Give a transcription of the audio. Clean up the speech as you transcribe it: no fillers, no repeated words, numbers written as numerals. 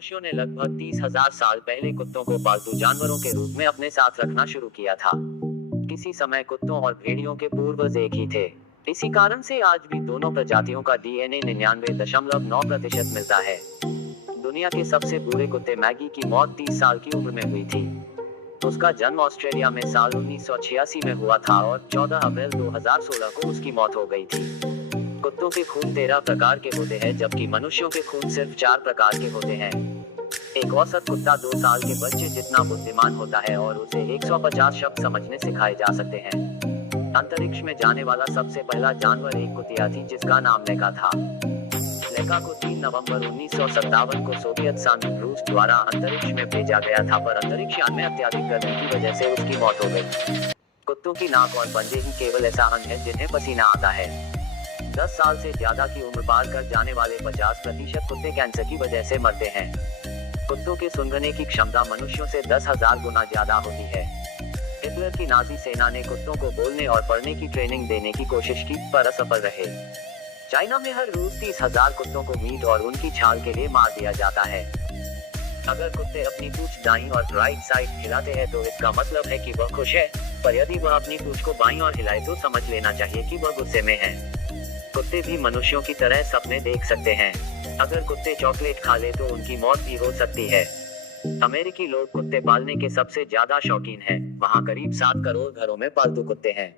मनुष्यों ने लगभग 30,000 साल पहले कुत्तों को पालतू जानवरों के रूप में अपने साथ रखना शुरू किया था। किसी समय कुत्तों और भेड़ियों के पूर्वज एक ही थे। इसी कारण से आज भी दोनों प्रजातियों का डीएनए 99.9% मिलता है। दुनिया के सबसे बूढ़े कुत्ते मैगी की मौत 30 साल की उम्र में हुई थी। उसका जन्म ऑस्ट्रेलिया में साल 1986 में हुआ था और 14 अप्रैल 2016 को उसकी मौत हो गई थी। कुत्तों के खून 13 प्रकार के होते हैं, जबकि मनुष्यों के खून सिर्फ 4 प्रकार के होते हैं। एक औसत कुत्ता 2 साल के बच्चे जितना बुद्धिमान होता है और उसे 150 शब्द समझने सिखाए जा सकते हैं। अंतरिक्ष में जाने वाला सबसे पहला जानवर एक कुतिया थी जिसका नाम लेका था। लेका को 3 नवंबर 1957 को सोवियत संघ रूस द्वारा अंतरिक्ष में भेजा गया था, पर अंतरिक्ष यान में अत्यधिक गर्मी की वजह से उसकी मौत हो गई। कुत्तों की नाक और पंजे ही केवल ऐसा अंग है जिन्हें पसीना आता है। 10 साल से ज्यादा की उम्र पार कर जाने वाले 50% कुत्ते कैंसर की वजह से मरते हैं। कुत्तों के सूंघने की क्षमता मनुष्यों से 10,000 गुना ज्यादा होती है। हिटलर की नाजी सेना ने कुत्तों को बोलने और पढ़ने की ट्रेनिंग देने की कोशिश की, पर असफल रहे। चाइना में हर रोज 30,000 कुत्तों को मीट और उनकी छाल के लिए मार दिया जाता है। अगर कुत्ते अपनी पूंछ दाईं और राइट साइड हिलाते हैं तो इसका मतलब है कि वह खुश है, पर यदि वह अपनी पूंछ को बाईं ओर हिलाए तो समझ लेना चाहिए कि वह गुस्से में है। कुत्ते भी मनुष्यों की तरह सपने देख सकते हैं। अगर कुत्ते चॉकलेट खा ले तो उनकी मौत भी हो सकती है। अमेरिकी लोग कुत्ते पालने के सबसे ज्यादा शौकीन हैं। वहाँ करीब 7 करोड़ घरों में पालतू कुत्ते हैं।